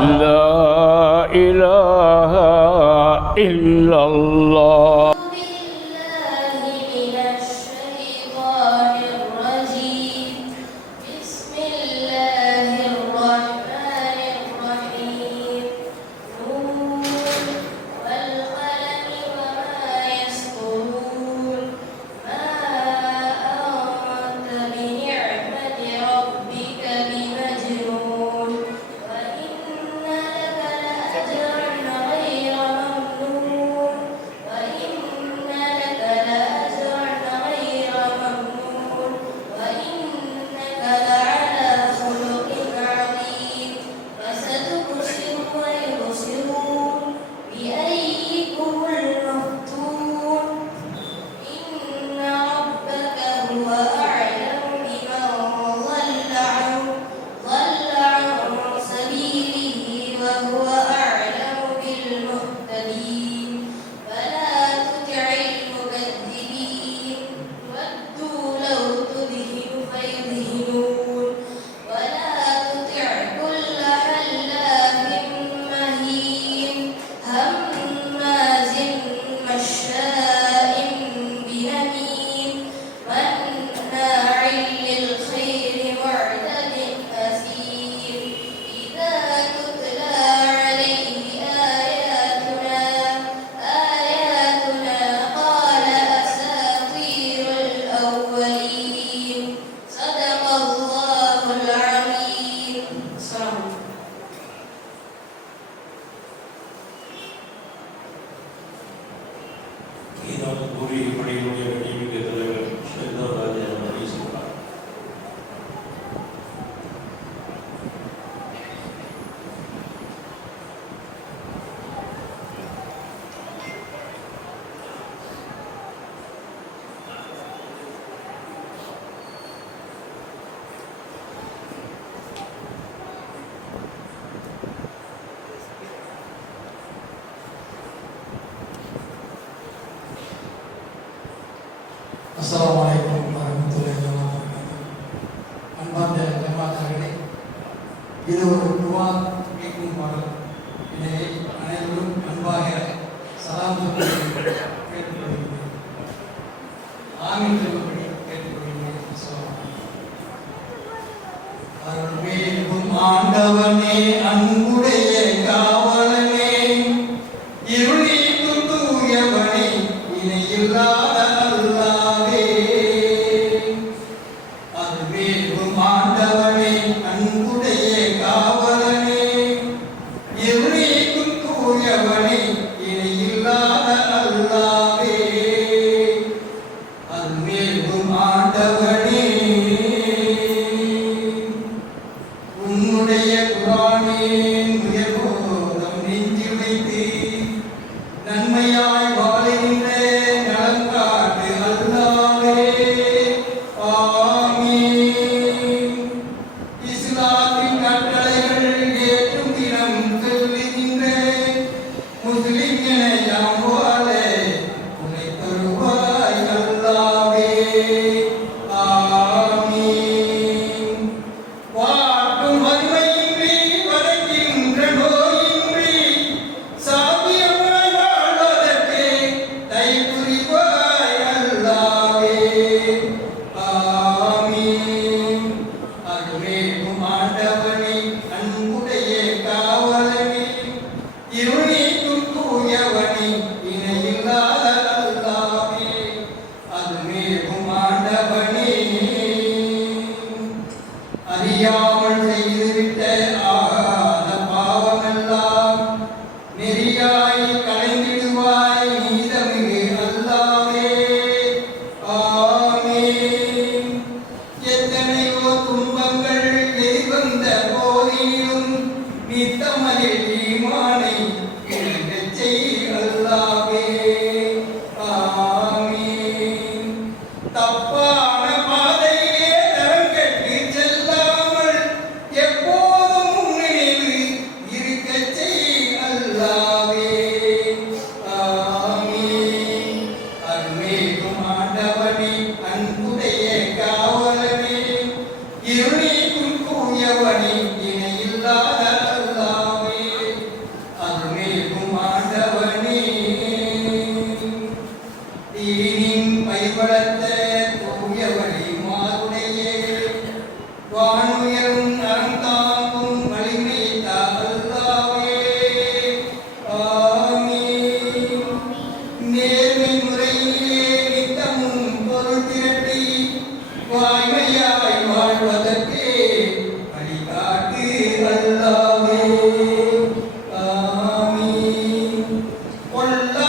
لا إله إلا الله சொல்லணும் கூறி பணியுடைய வெளியீட்டு அஸ்லாம் வலைக்கம் வரமத்துல்லாஹி அன்பார்ந்த பெருமாத்தார்களே இது ஒரு துவா கேட்கும் பாடல். எனவே அனைவரும் அன்பாக சலாம் கேட்டுக்கொள்கிறேன். ஆமின் திரும்பப்படி கேட்டுக்கொள்கிறேன். அவர்கள் உண்மையை uh, 콜라